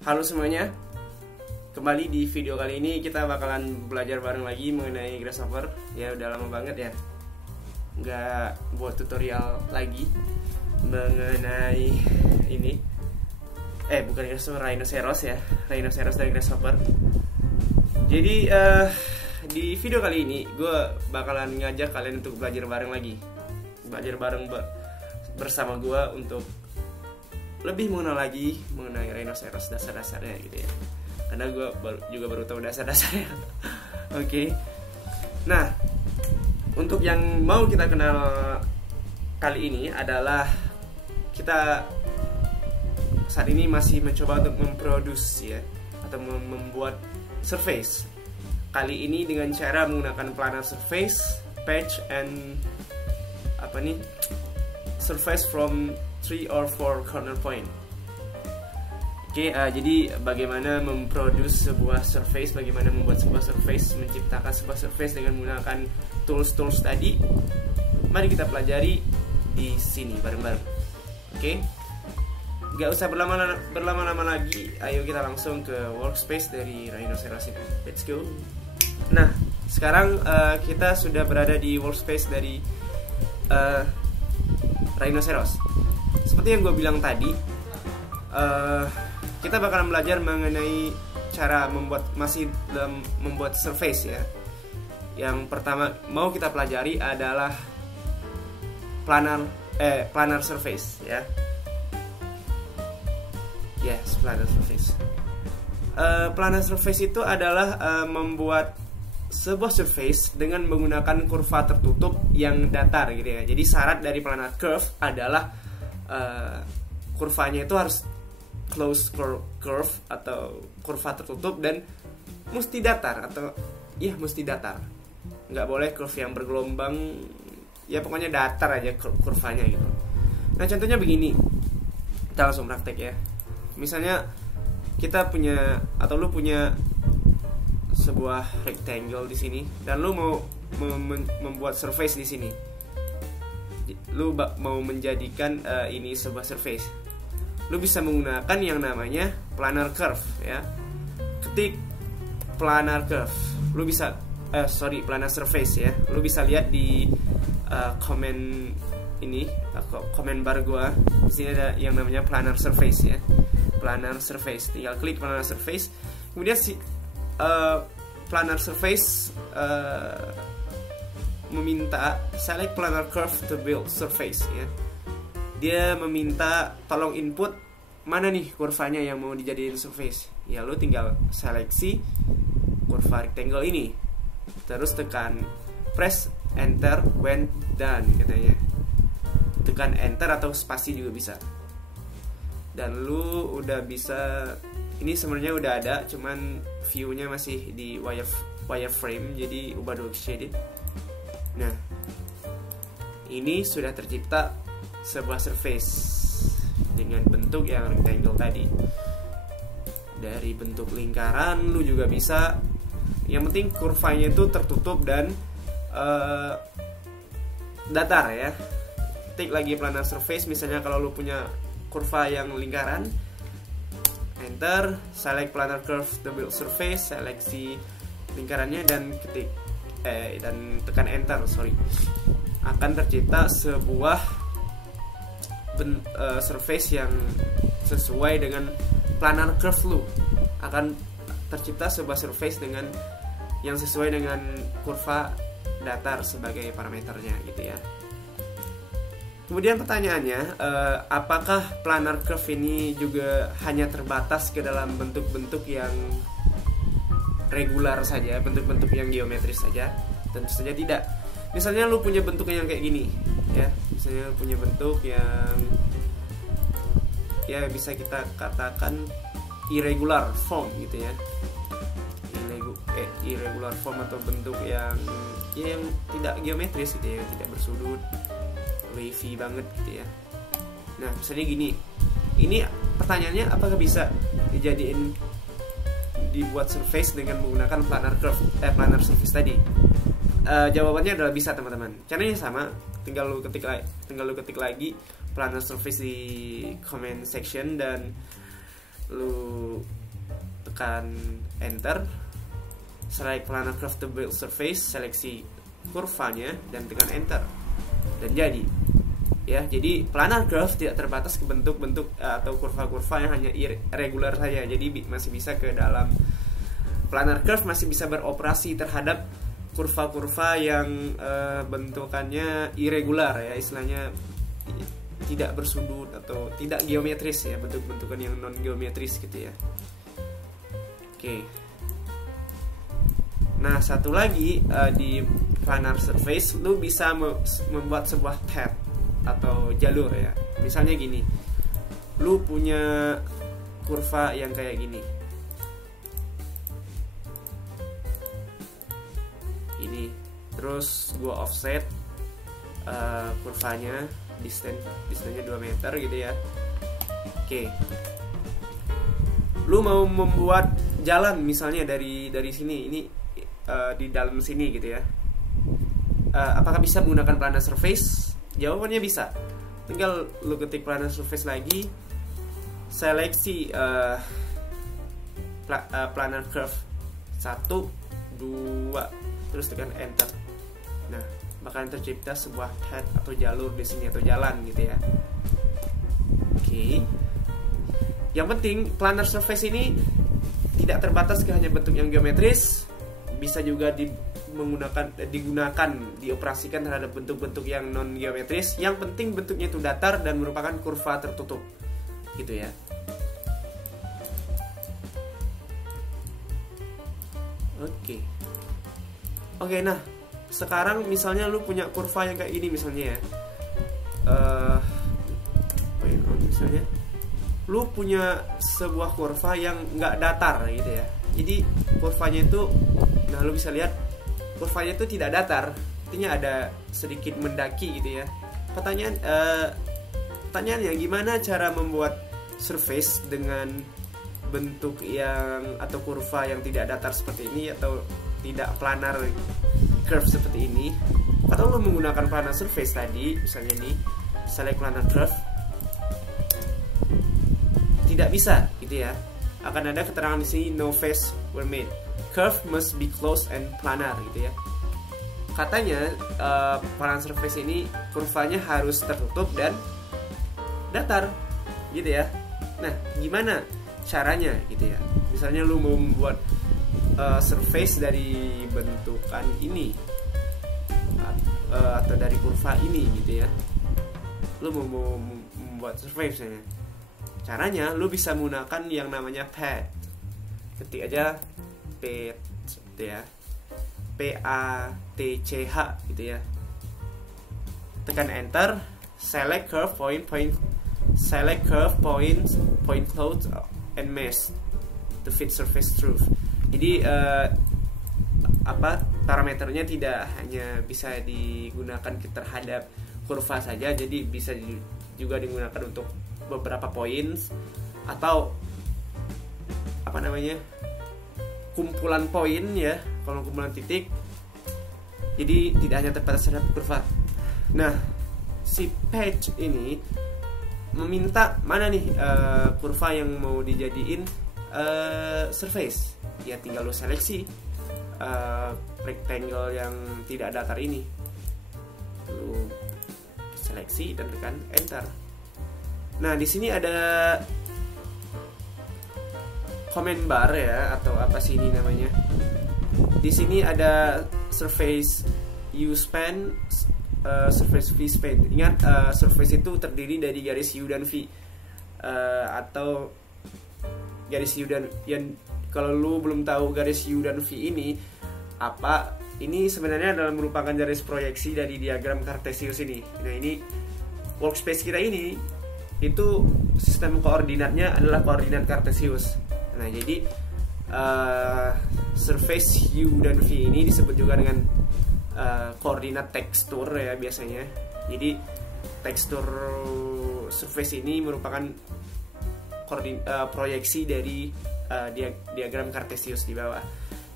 Halo semuanya, kembali di video kali ini kita bakalan belajar bareng lagi mengenai Grasshopper. Ya udah lama banget ya nggak buat tutorial lagi mengenai ini. Bukan Grasshopper, Rhinoceros ya, Rhinoceros dari Grasshopper. Jadi di video kali ini gue bakalan ngajak kalian untuk belajar bareng lagi, belajar bareng bersama gue untuk lebih mengenal lagi mengenai Rhinoceros, dasar-dasarnya gitu ya, karena gue baru tahu dasar-dasarnya. Oke. Nah, untuk yang mau kita kenal kali ini adalah kita saat ini masih mencoba untuk memproduksi ya, atau membuat surface. Kali ini dengan cara menggunakan planar surface, patch, and surface from 3 or 4 corner point. Jadi bagaimana memproduce sebuah surface, bagaimana membuat sebuah surface, menciptakan sebuah surface dengan menggunakan tools tadi. Mari kita pelajari di sini bareng-bareng. Gak usah berlama-lama lagi, ayo kita langsung ke workspace dari Rhinoceros ini. Let's go. Nah, sekarang kita sudah berada di workspace dari Rhinoceros. Seperti yang gue bilang tadi, kita bakalan belajar mengenai cara membuat surface ya. Yang pertama mau kita pelajari adalah planar surface ya. Yes, planar surface. Planar surface itu adalah membuat sebuah surface dengan menggunakan kurva tertutup yang datar gitu ya. Jadi syarat dari planar curve adalah kurvanya itu harus closed curve atau kurva tertutup dan mesti datar mesti datar. Nggak boleh curve yang bergelombang, ya pokoknya datar aja kurvanya gitu. Nah, contohnya begini. Kita langsung praktek ya. Misalnya kita punya atau lu punya sebuah rectangle di sini dan lu mau membuat surface di sini. Lu mau menjadikan ini sebuah surface. Lu bisa menggunakan yang namanya planar curve ya. Ketik planar curve. Lu bisa planar surface ya. Lu bisa lihat di komen bar gua. Di sini ada yang namanya planar surface ya. Planar surface. Tinggal klik planar surface. Kemudian planar surface meminta select planar curve to build surface ya. Dia meminta tolong input mana nih kurvanya yang mau dijadiin surface. Ya lu tinggal seleksi kurva rectangle ini. Terus press enter when done katanya. Tekan enter atau spasi juga bisa. Dan lu udah bisa, ini sebenarnya udah ada, cuman view-nya masih di wireframe, jadi ubah dulu shaded. Nah, ini sudah tercipta sebuah surface dengan bentuk yang rectangle tadi. Dari bentuk lingkaran lu juga bisa, yang penting kurvanya itu tertutup dan datar ya. Ketik lagi planar surface, misalnya kalau lu punya kurva yang lingkaran, enter, select planar curve to build surface, seleksi lingkarannya dan tekan enter, akan tercipta sebuah surface yang sesuai dengan planar curve lu. Akan tercipta sebuah surface yang sesuai dengan kurva datar sebagai parameternya gitu ya. Kemudian pertanyaannya, apakah planar curve ini juga hanya terbatas ke dalam bentuk-bentuk yang regular saja, bentuk-bentuk yang geometris saja? Tentu saja tidak. Misalnya lu punya bentuknya yang kayak gini ya. Misalnya lu punya bentuk yang ya bisa kita katakan irregular form gitu ya. Irregular form atau bentuk yang tidak geometris gitu ya, tidak bersudut, wavy banget gitu ya. Nah, misalnya gini. Ini pertanyaannya, apakah bisa dibuat surface dengan menggunakan planar surface tadi? Jawabannya adalah bisa, teman-teman. Caranya sama, tinggal lu ketik lagi planar surface di comment section dan lu tekan enter, select planar curve to build surface, seleksi kurvanya dan tekan enter, dan jadi ya. Jadi planar curve tidak terbatas ke bentuk-bentuk atau kurva-kurva yang hanya irregular saja. Jadi masih bisa ke dalam planar curve, masih bisa beroperasi terhadap kurva-kurva yang bentukannya irregular ya, istilahnya tidak bersudut atau tidak geometris ya, bentuk-bentukan yang non geometris gitu ya. Oke. Nah, satu lagi di planar surface lu bisa membuat sebuah path atau jalur ya. Misalnya gini, lu punya kurva yang kayak gini. Ini, terus gua offset kurvanya, distance-nya 2 meter gitu ya. Oke. Lu mau membuat jalan misalnya dari sini, ini di dalam sini gitu ya. Apakah bisa menggunakan planar surface? Jawabannya bisa. Tinggal lu ketik planar surface lagi, seleksi planar curve 1, 2, terus tekan enter. Nah, bakalan tercipta sebuah path atau jalur di sini atau jalan gitu ya. Oke. Yang penting planar surface ini tidak terbatas ke hanya bentuk yang geometris, bisa juga dioperasikan terhadap bentuk-bentuk yang non geometris. Yang penting bentuknya itu datar dan merupakan kurva tertutup gitu ya. Oke, nah sekarang misalnya lu punya kurva yang kayak ini misalnya ya, misalnya lu punya sebuah kurva yang nggak datar gitu ya. Jadi kurvanya itu, nah lu bisa lihat kurvanya itu tidak datar, artinya ada sedikit mendaki gitu ya. Pertanyaannya gimana cara membuat surface dengan bentuk yang atau kurva yang tidak datar seperti ini atau tidak planar curve seperti ini? Atau lu menggunakan planar surface tadi, misalnya ini select planar curve, tidak bisa gitu ya. Akan ada keterangan di sini no face were made, curve must be closed and planar gitu ya. Katanya planar surface ini kurvanya harus tertutup dan datar gitu ya. Nah, gimana caranya gitu ya? Misalnya lu mau membuat surface dari bentukan ini atau dari kurva ini gitu ya. Lu mau membuat surface misalnya. Caranya lu bisa menggunakan yang namanya path. Ketik aja path gitu ya. PATCH gitu ya. Tekan enter, select curve point cloud and mesh to fit surface truth. Jadi parameternya tidak hanya bisa digunakan terhadap kurva saja, jadi bisa juga digunakan untuk beberapa points atau kumpulan poin ya, kalau kumpulan titik. Jadi tidak hanya terbatas terhadap kurva. Nah, si patch ini meminta mana nih kurva yang mau dijadiin surface. Ya tinggal lo seleksi rectangle yang tidak datar ini, lo seleksi dan tekan enter. Nah, di sini ada comment bar ya, atau apa sih ini namanya. Di sini ada surface U span, surface V span. Ingat, surface itu terdiri dari garis U dan V, atau garis U dan yang, kalau lu belum tahu garis U dan V ini apa, ini sebenarnya adalah merupakan garis proyeksi dari diagram Cartesius ini. Nah, ini workspace kita ini itu sistem koordinatnya adalah koordinat Cartesius. Nah, jadi surface U dan V ini disebut juga dengan koordinat tekstur ya biasanya. Jadi tekstur surface ini merupakan proyeksi dari diagram Cartesius di bawah.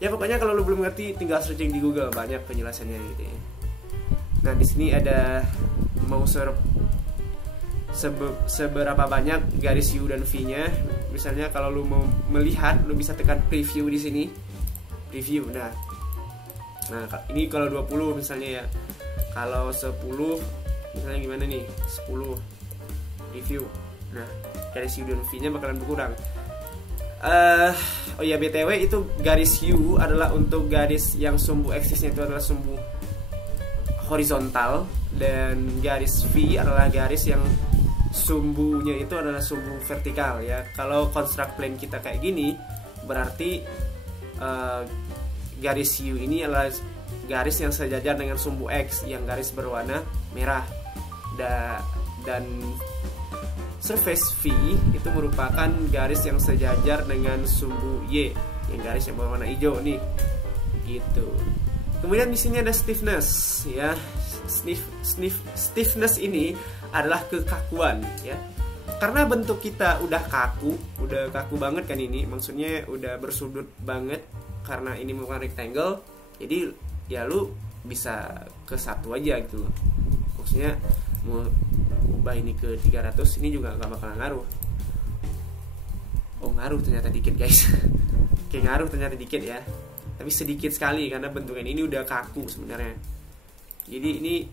Ya pokoknya kalau lu belum ngerti tinggal searching di Google, banyak penjelasannya gitu ya. Nah, di sini ada mau seberapa banyak garis U dan V-nya. misalnya kalau lu mau melihat, lu bisa tekan preview di sini. Preview. Nah, ini kalau 20 misalnya ya. Kalau 10 misalnya gimana nih? 10 preview. Nah, garis U dan V-nya bakalan berkurang. Oh ya, BTW itu garis U adalah untuk garis yang sumbu eksisnya itu adalah sumbu horizontal, dan garis V adalah garis yang sumbunya itu adalah sumbu vertikal ya. Kalau construct plane kita kayak gini, berarti garis U ini adalah garis yang sejajar dengan sumbu X yang garis berwarna merah. Dan surface V itu merupakan garis yang sejajar dengan sumbu Y yang garis yang berwarna hijau nih. Gitu. Kemudian di sini ada stiffness ya. Stiffness ini adalah kekakuan ya. Karena bentuk kita udah kaku banget kan ini, maksudnya udah bersudut banget karena ini merupakan rectangle. Jadi ya lu bisa ke satu aja gitu loh. Maksudnya mau ubah ini ke 300 ini juga gak bakalan ngaruh. Oh, ngaruh ternyata dikit guys. Oke, ngaruh ternyata dikit ya. Tapi sedikit sekali karena bentuknya ini udah kaku sebenarnya. Jadi ini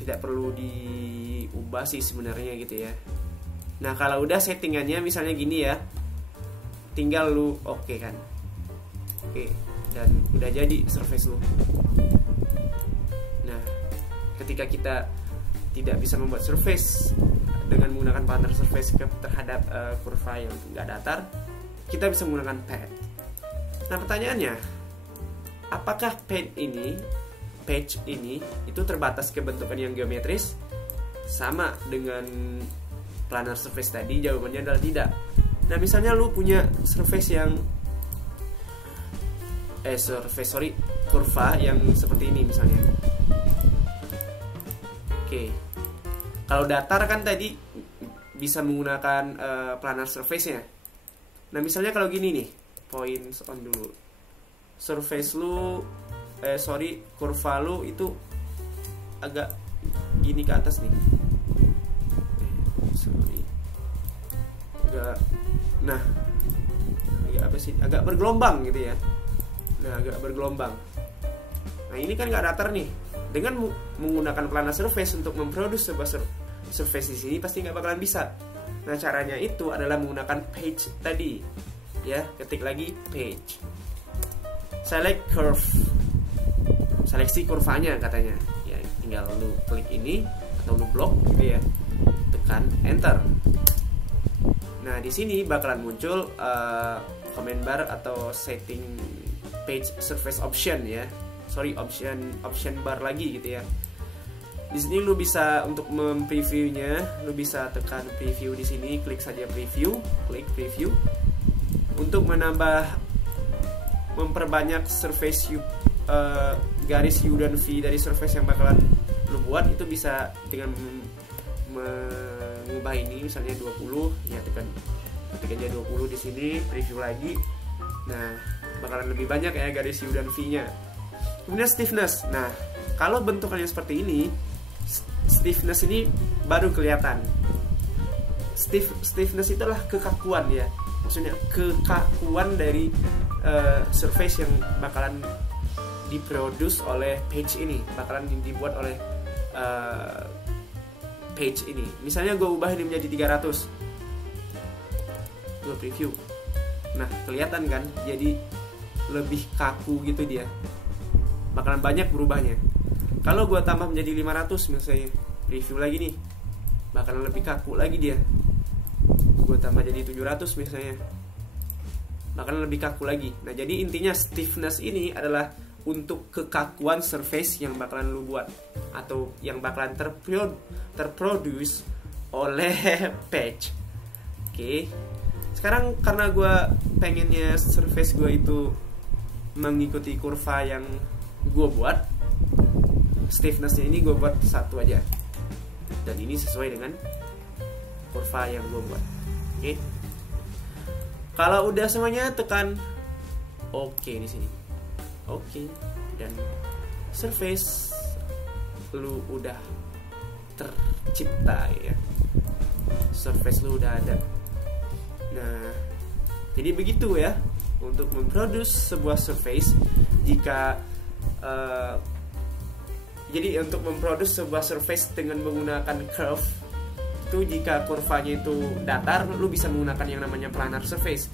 tidak perlu diubah sih sebenarnya gitu ya. Nah, kalau udah settingannya misalnya gini ya, tinggal lu oke kan. Oke, dan udah jadi surface lu. Nah, ketika kita tidak bisa membuat surface dengan menggunakan partner surface terhadap kurva yang enggak datar, kita bisa menggunakan pad. Nah, pertanyaannya, apakah patch ini itu terbatas ke bentukan yang geometris sama dengan planar surface tadi? Jawabannya adalah tidak. Nah, misalnya lu punya surface yang kurva yang seperti ini misalnya. Oke. Kalau datar kan tadi bisa menggunakan planar surface-nya. Nah, misalnya kalau gini nih, points on dulu. Surface lu kurva lu itu agak gini ke atas nih. Agak bergelombang gitu ya. Nah, agak bergelombang. Nah, ini kan nggak datar nih. Dengan menggunakan planar surface untuk memproduksi sebuah surface di sini pasti nggak bakalan bisa. Nah, caranya itu adalah menggunakan page tadi. Ya, ketik lagi page. Select curve. Seleksi kurvanya katanya. Ya, tinggal lu klik ini atau lu blok gitu ya. Tekan enter. Nah, di sini bakalan muncul command bar atau setting page surface option ya. Option bar lagi gitu ya. Di sini lu bisa untuk mempreviewnya, lu bisa tekan preview di sini, klik saja preview, klik preview. Untuk memperbanyak surface garis U dan V dari surface yang bakalan lu buat, itu bisa dengan mengubah ini misalnya 20 ya, tekan aja 20 di sini, preview lagi. Nah, bakalan lebih banyak ya garis U dan V-nya. Kemudian stiffness. Nah, kalau bentukannya seperti ini, stiffness ini baru kelihatan. Stiffness itulah kekakuan ya. Maksudnya kekakuan dari surface yang bakalan diproduce oleh page ini, bakalan dibuat oleh page ini. Misalnya gue ubah ini menjadi 300, gue preview. Nah, kelihatan kan, jadi lebih kaku gitu dia, bakalan banyak berubahnya. Kalau gue tambah menjadi 500 misalnya, preview lagi nih, bakalan lebih kaku lagi dia. Gue tambah jadi 700 misalnya, bakalan lebih kaku lagi. Nah, jadi intinya stiffness ini adalah untuk kekakuan surface yang bakalan lu buat atau yang bakalan terproduce oleh patch. Oke. Sekarang karena gue pengennya surface gue itu mengikuti kurva yang gue buat, stiffnessnya ini gue buat satu aja, dan ini sesuai dengan kurva yang gue buat. Oke. Kalau udah semuanya, tekan oke di sini. Oke. Dan surface lu udah tercipta ya. Surface lu udah ada. Nah, jadi begitu ya untuk memproduce sebuah surface. Jadi untuk memproduce sebuah surface dengan menggunakan curve itu, jika kurvanya itu datar, lu bisa menggunakan yang namanya planar surface.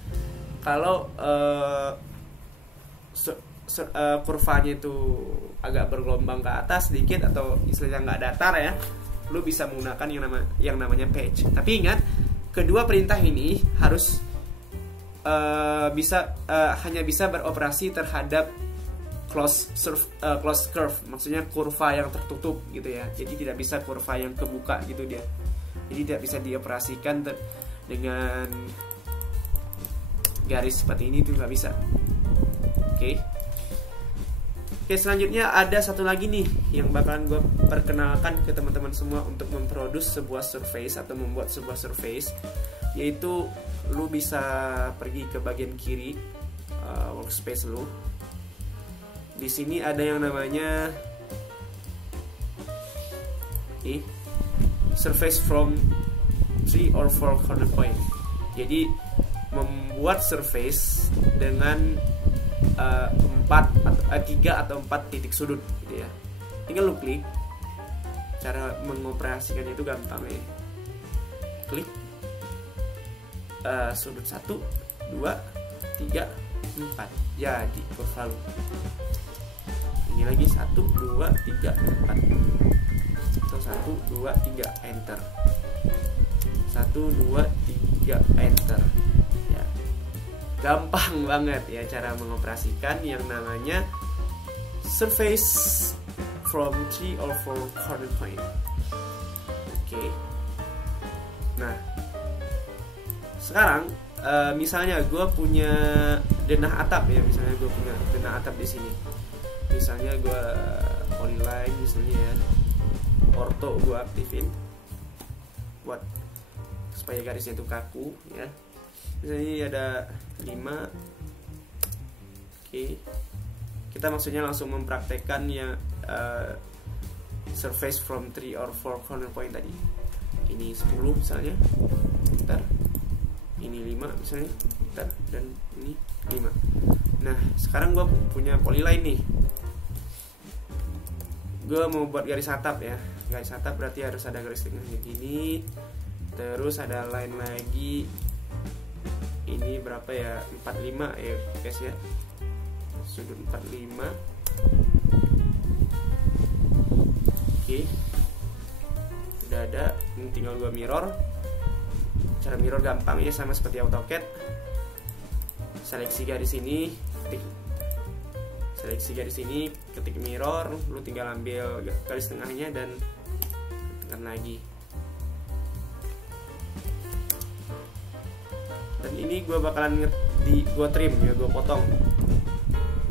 Kalau kurvanya itu agak bergelombang ke atas sedikit atau istilahnya nggak datar ya, lu bisa menggunakan yang namanya patch. Tapi ingat, kedua perintah ini harus hanya bisa beroperasi terhadap closed curve, maksudnya kurva yang tertutup gitu ya. Jadi tidak bisa kurva yang kebuka gitu dia. Jadi tidak bisa dioperasikan dengan garis seperti ini, itu nggak bisa. Oke, selanjutnya ada satu lagi nih yang bakalan gue perkenalkan ke teman-teman semua untuk memproduce sebuah surface atau membuat sebuah surface, yaitu lu bisa pergi ke bagian kiri workspace lu. Di sini ada yang namanya surface from 3 or 4 corner point. Jadi membuat surface dengan 3 atau 4 titik sudut gitu ya. Tinggal lu klik. Cara mengoperasikan itu gampang ya. Klik sudut 1, 2, 3, 4. Jadi kurva lu. Ini lagi 1, 2, 3, 4. 1, 2, 3, enter. 1, 2, 3, enter. Ya. Gampang banget ya cara mengoperasikan yang namanya surface from 3 or 4 corner point. Oke. Nah, sekarang misalnya gue punya denah atap ya, misalnya gue punya denah atap di sini. Misalnya gue polyline misalnya ya, ortho gue aktifin buat supaya garisnya itu kaku ya. Misalnya ada 5. Oke. Kita maksudnya langsung mempraktekkan ya surface from 3 or 4 corner point tadi. Ini 10 misalnya. Bentar. Ini 5 misalnya. Bentar. Dan ini 5. Nah, sekarang gue punya polyline nih. Gue mau buat garis atap ya. Garis atap berarti harus ada garis tengahnya gini. Terus ada line lagi. Ini berapa ya? 45 ya guys ya. Sudut 45. Oke. Udah ada. Ini tinggal gue mirror. Cara mirror gampang ya, sama seperti AutoCAD. Seleksi garis ini, ketik mirror, lu tinggal ambil garis tengahnya dan tekan lagi. Dan ini gue bakalan gue trim ya, gue potong.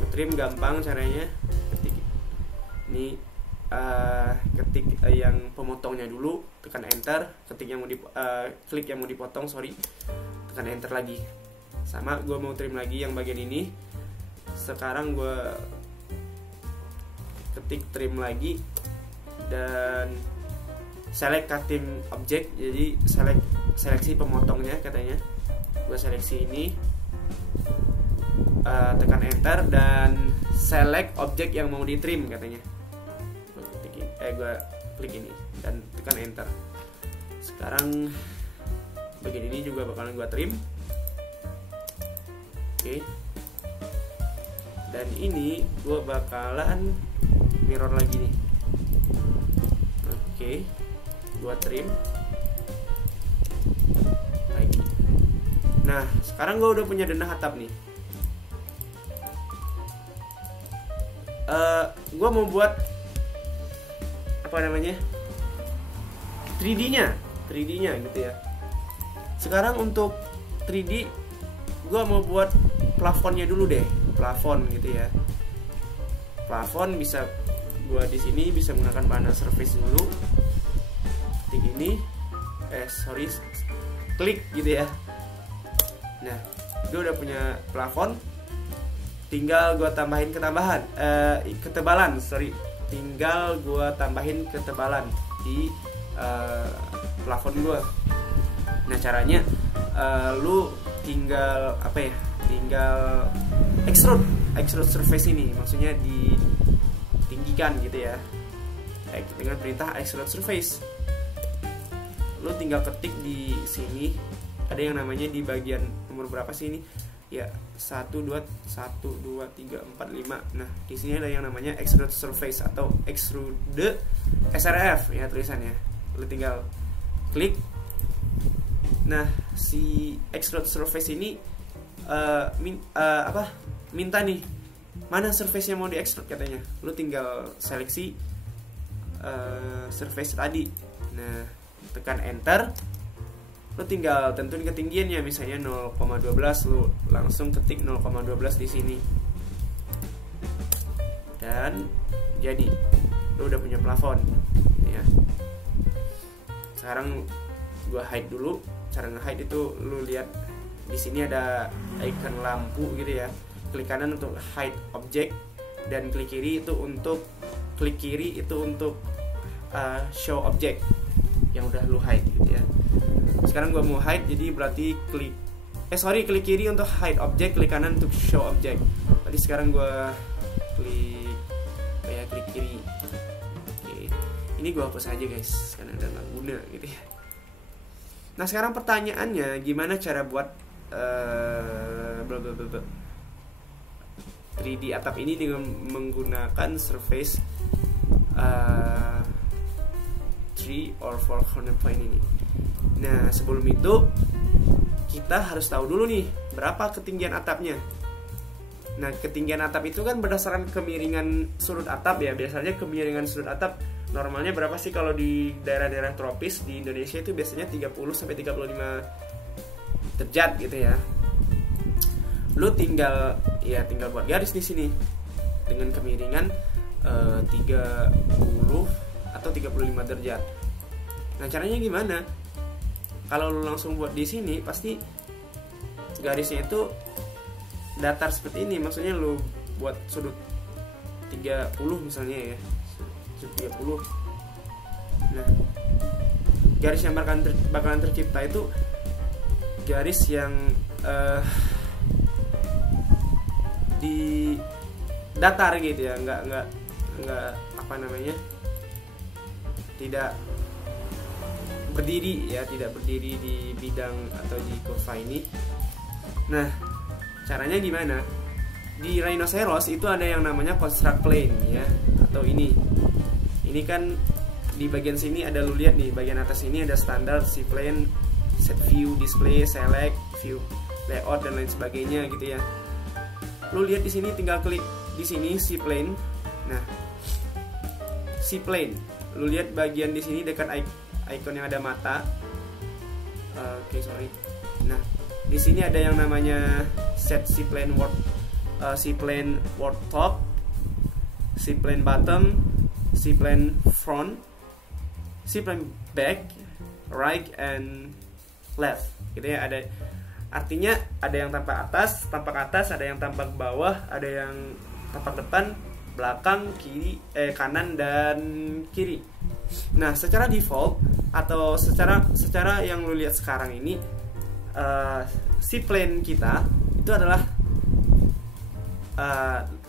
Trim gampang caranya. Ketik ini, ketik yang pemotongnya dulu, tekan enter. Ketik yang mau klik yang mau dipotong, tekan enter lagi. Sama, gue mau trim lagi yang bagian ini. Sekarang gue ketik trim lagi dan select cutting object. Jadi seleksi pemotongnya katanya. Gue seleksi ini, tekan enter dan select objek yang mau di trim katanya. Gue klik ini dan tekan enter. Sekarang bagian ini juga bakalan gue trim. Oke. Dan ini gue bakalan mirror lagi nih. Oke. Gue trim lagi. Nah, sekarang gue udah punya denah atap nih. Gue mau buat apa namanya, 3D-nya gitu ya. Sekarang untuk 3D gue mau buat plafonnya dulu deh, plafon gitu ya. Plafon bisa gue di sini bisa menggunakan planar surface dulu. Klik ini, klik gitu ya. Nah, gue udah punya plafon. Tinggal gue tambahin ketebalan. Tinggal gue tambahin ketebalan di plafon gue. Nah, caranya lu tinggal tinggal extrude surface ini, maksudnya ditinggikan gitu ya, dengan perintah extrude surface. Lu tinggal ketik di sini, ada yang namanya di bagian nomor berapa sih ini ya, 1 2 3 4 5. Nah di sini ada yang namanya extrude surface atau extrude SRF ya tulisannya. Lu tinggal klik. Nah si extrude surface ini minta nih mana surface yang mau di extrude katanya. Lu tinggal seleksi surface tadi. Nah tekan enter, lu tinggal tentuin ketinggiannya, misalnya 0,12, lu langsung ketik 0,12 di sini dan jadi lu udah punya plafon ya. Sekarang gua hide dulu. Cara nge-hide itu lu lihat di sini ada icon lampu gitu ya. Klik kanan untuk hide object dan klik kiri itu untuk show object yang udah lu hide gitu ya. Sekarang gua mau hide, jadi berarti klik kiri untuk hide object, klik kanan untuk show object. Tadi sekarang gua klik kiri. Oke. Ini gua hapus aja guys karena udah nggak guna gitu ya. Nah sekarang pertanyaannya, gimana cara buat 3D atap ini dengan menggunakan surface 3 or 4 corner plane ini. Nah sebelum itu kita harus tahu dulu nih berapa ketinggian atapnya. Nah ketinggian atap itu kan berdasarkan kemiringan sudut atap ya. Biasanya kemiringan sudut atap normalnya berapa sih kalau di daerah-daerah tropis di Indonesia itu biasanya 30-35 derajat gitu ya. Lu tinggal buat garis di sini dengan kemiringan 30 atau 35 derajat. Nah caranya gimana? Kalau lu langsung buat di sini pasti garisnya itu datar seperti ini. Maksudnya lu buat sudut 30 misalnya ya, sudut 30. Nah garis yang bakalan tercipta itu garis yang di datar gitu ya, nggak tidak berdiri ya, tidak berdiri di bidang atau di kurva ini. Nah caranya gimana? Di rhinoceros itu ada yang namanya construct plane ya, atau ini kan di bagian sini ada, lu lihat nih bagian atas ini ada standar C plane, set view, display, select, view, layout dan lain sebagainya gitu ya. Lu lihat di sini, tinggal klik di sini C plane. Nah C plane, lu lihat bagian di sini dekat icon yang ada mata. Nah di sini ada yang namanya set C plane word, C plane word top, C plane bottom, C plane front, C plane back, right and left gitu ya. Ada artinya ada yang tampak atas, ada yang tampak bawah, ada yang tampak depan, belakang, kiri, kanan dan kiri. Nah secara default atau secara yang lu lihat sekarang ini, si plane kita itu adalah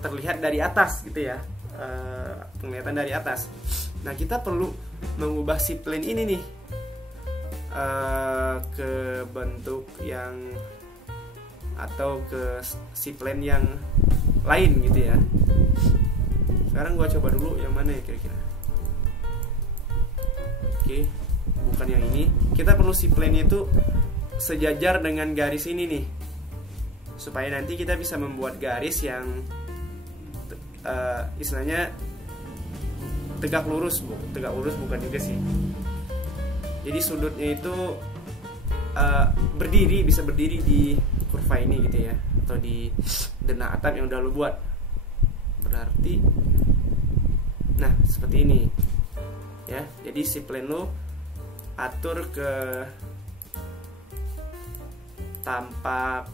terlihat dari atas gitu ya, penglihatan dari atas. Nah kita perlu mengubah si plane ini nih ke bentuk yang atau ke si plane yang lain gitu ya. Sekarang gua coba dulu yang mana ya kira-kira. Oke, bukan yang ini. Kita perlu si plane itu sejajar dengan garis ini nih, supaya nanti kita bisa membuat garis yang istilahnya tegak lurus bukan juga sih. Jadi sudutnya itu bisa berdiri di kurva ini gitu ya, atau di denah atap yang udah lu buat. Berarti nah seperti ini ya. Jadi si plane lu atur ke tampak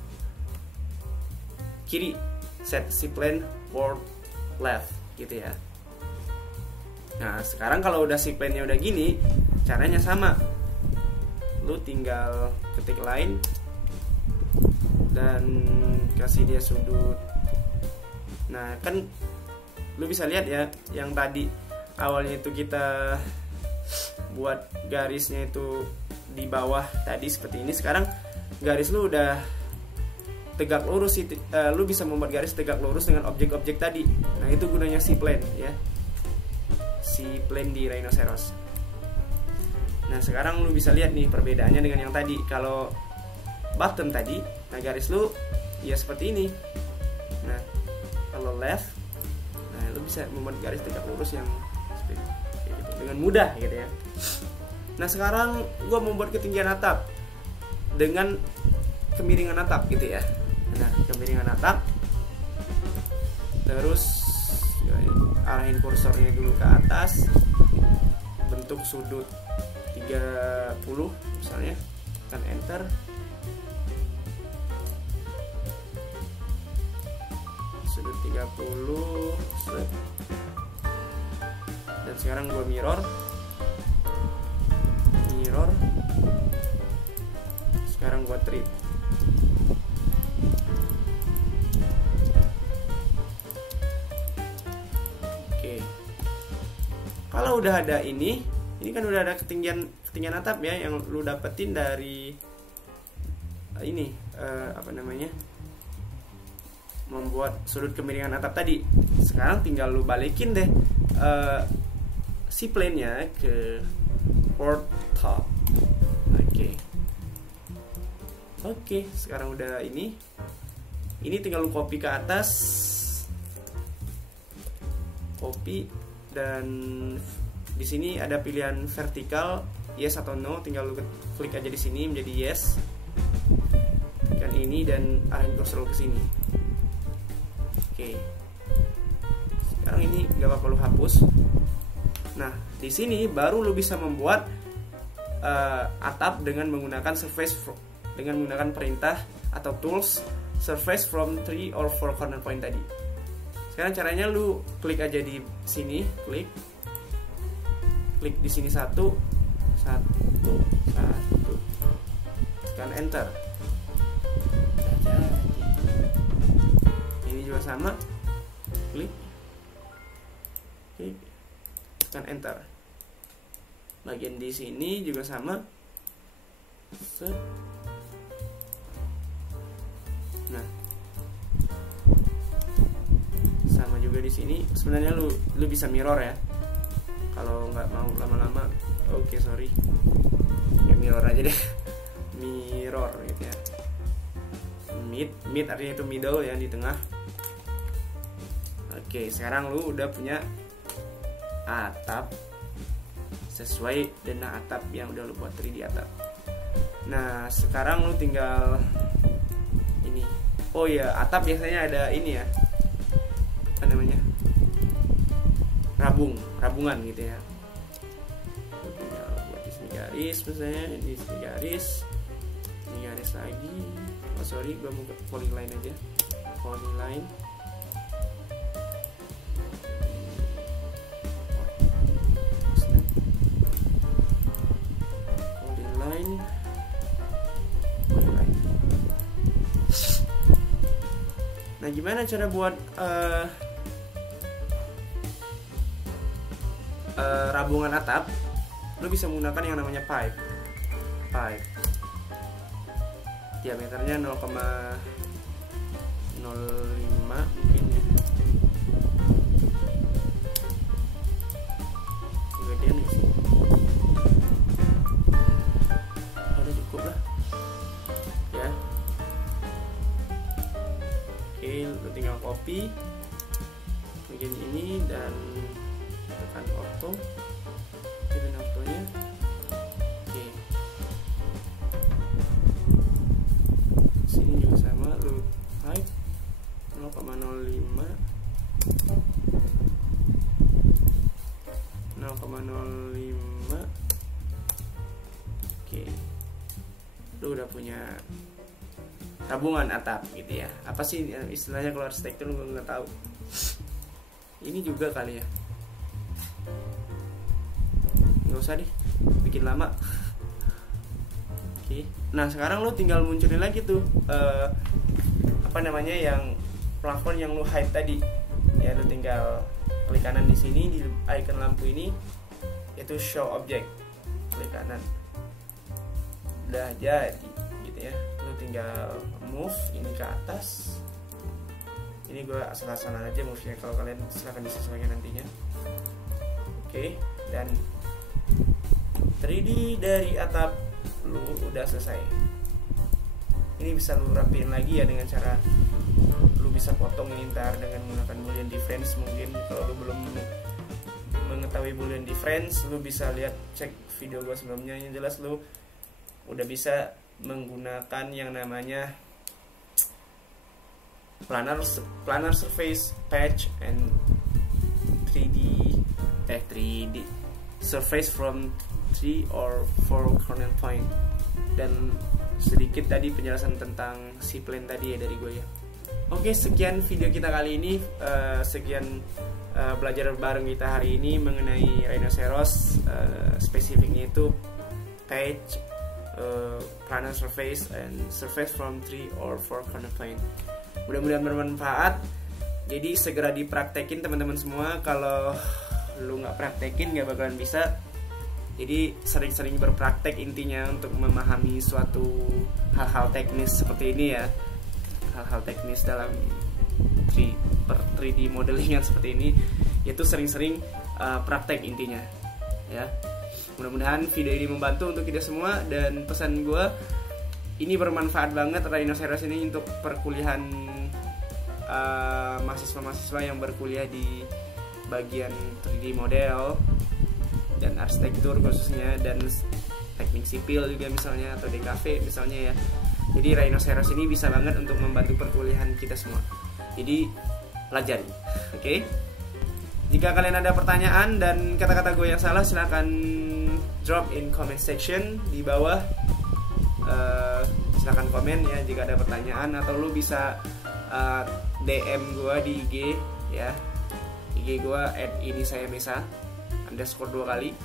kiri, set si plane forward left gitu ya. Nah sekarang kalau udah si plane nya udah gini, caranya sama. lu tinggal ketik line dan kasih dia sudut. Nah kan lu bisa lihat ya, yang tadi awalnya itu kita buat garisnya itu di bawah tadi seperti ini, sekarang garis lu udah tegak lurus. Lu bisa membuat garis tegak lurus dengan objek-objek tadi. Nah itu gunanya C-plane ya, C-plane di Rhinoceros. Nah sekarang lu bisa lihat nih perbedaannya dengan yang tadi. Kalau bottom tadi, nah garis lu ya seperti ini. Nah kalau left, nah lu bisa membuat garis tegak lurus yang seperti gitu, dengan mudah gitu ya. Nah sekarang gue membuat ketinggian atap dengan kemiringan atap gitu ya. Nah kemiringan atap, terus arahin kursornya dulu ke atas, bentuk sudut 30 misalnya, tekan enter. Sudut 30 set. Dan sekarang gue mirror, sekarang gue trim. Oke, kalau udah ada ini kan udah ada ketinggian atap ya, yang lu dapetin dari ini membuat sudut kemiringan atap tadi. Sekarang tinggal lu balikin deh si plane-nya ke port top. Oke, sekarang udah ini tinggal lu copy ke atas, copy, dan di sini ada pilihan vertikal yes atau no, tinggal lu klik aja di sini menjadi yes. Kan ini dan arahin kursor ke sini. Oke. Sekarang ini gak apa-apa lu hapus. Nah, di sini baru lu bisa membuat atap dengan menggunakan dengan menggunakan perintah atau tools surface from 3 or 4 corner point tadi. Sekarang caranya lu klik aja di sini, klik di sini satu, tekan enter. Ini juga sama, klik, tekan enter. Bagian di sini juga sama, set. Nah, sama juga di sini. Sebenarnya lu bisa mirror ya, kalau nggak mau lama-lama. Oke, sorry, ya mirror aja deh. Mirror gitu ya. Mid artinya itu middle ya, di tengah. Oke, sekarang lu udah punya atap sesuai dengan atap yang udah lu buat 3D atap. Nah sekarang lu tinggal ini. Oh ya, atap biasanya ada ini ya, apa namanya, rabungan gitu ya. Lu tinggal buat di sini garis, misalnya di sini garis, ini garis lagi. Oh sorry, gua mau polyline aja, polyline. Nah gimana cara buat rabungan atap? Lo bisa menggunakan yang namanya pipe. Diameternya 0,05 mungkin ya. Kegedean sih. Udah cukup lah. Ya. Oke, lo tinggal copy bagian ini dan tekan auto, pilih autonya. Oke, sini juga sama, lo type 0,05 0,05. Oke, lo udah punya tabungan atap gitu ya. Apa sih istilahnya kalau arsitektur, gue nggak tahu. Ini juga kali ya, nggak usah deh, bikin lama. Oke. Nah sekarang lu tinggal munculin lagi tuh apa namanya yang plafon yang lu hide tadi. Ya lu tinggal klik kanan di sini di icon lampu ini, yaitu show object, klik kanan. Udah jadi gitu ya. Lu tinggal move ini ke atas. Ini gue asal-asalan aja move-nya, kalau kalian silahkan disesuaikan nantinya. Oke, dan 3D dari atap lu udah selesai. Ini bisa lu rapiin lagi ya dengan cara lu bisa potong ini ntar dengan menggunakan boolean difference. Mungkin kalau lu belum mengetahui boolean difference, lu bisa lihat cek video gue sebelumnya. Yang jelas lu udah bisa menggunakan yang namanya planar surface patch and 3D surface from 3 or 4 corner point. Dan sedikit tadi penjelasan tentang si plane tadi ya dari gue ya. Oke, sekian video kita kali ini. Sekian belajar bareng kita hari ini mengenai rhinoceros. Spesifiknya itu patch, planar surface and surface from 3 or 4 corner point. Mudah-mudahan bermanfaat. Jadi segera dipraktekin teman-teman semua. Kalau lu nggak praktekin nggak bakalan bisa. Jadi sering-sering berpraktek intinya untuk memahami suatu hal-hal teknis seperti ini ya. Hal-hal teknis dalam 3D modeling yang seperti ini, yaitu sering-sering praktek intinya ya. Mudah-mudahan video ini membantu untuk kita semua. Dan pesan gue, ini bermanfaat banget rhinoceros ini untuk perkuliahan mahasiswa-mahasiswa yang berkuliah di bagian 3D model dan arsitektur khususnya, dan teknik sipil juga misalnya, atau DKV misalnya ya. Jadi rhinoceros ini bisa banget untuk membantu perkuliahan kita semua. Jadi pelajari. Oke? Jika kalian ada pertanyaan dan kata-kata gue yang salah, silahkan drop in comment section di bawah. Silahkan komen ya jika ada pertanyaan, atau lu bisa DM gue di IG ya. IG gue @inisayamesa _ 2 kali.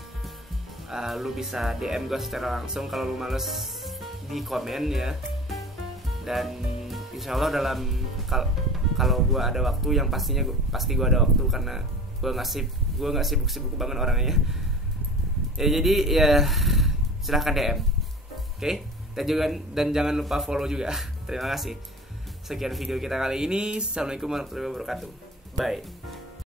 Lu bisa DM gue secara langsung kalau lu males di komen ya. Dan insya Allah dalam kalau gue ada waktu, yang pastinya pasti gue ada waktu, karena gue nggak sibuk banget orangnya ya. Jadi ya silahkan DM. Oke? Dan jangan lupa follow juga. Terima kasih. Sekian video kita kali ini. Assalamualaikum warahmatullahi wabarakatuh. Bye.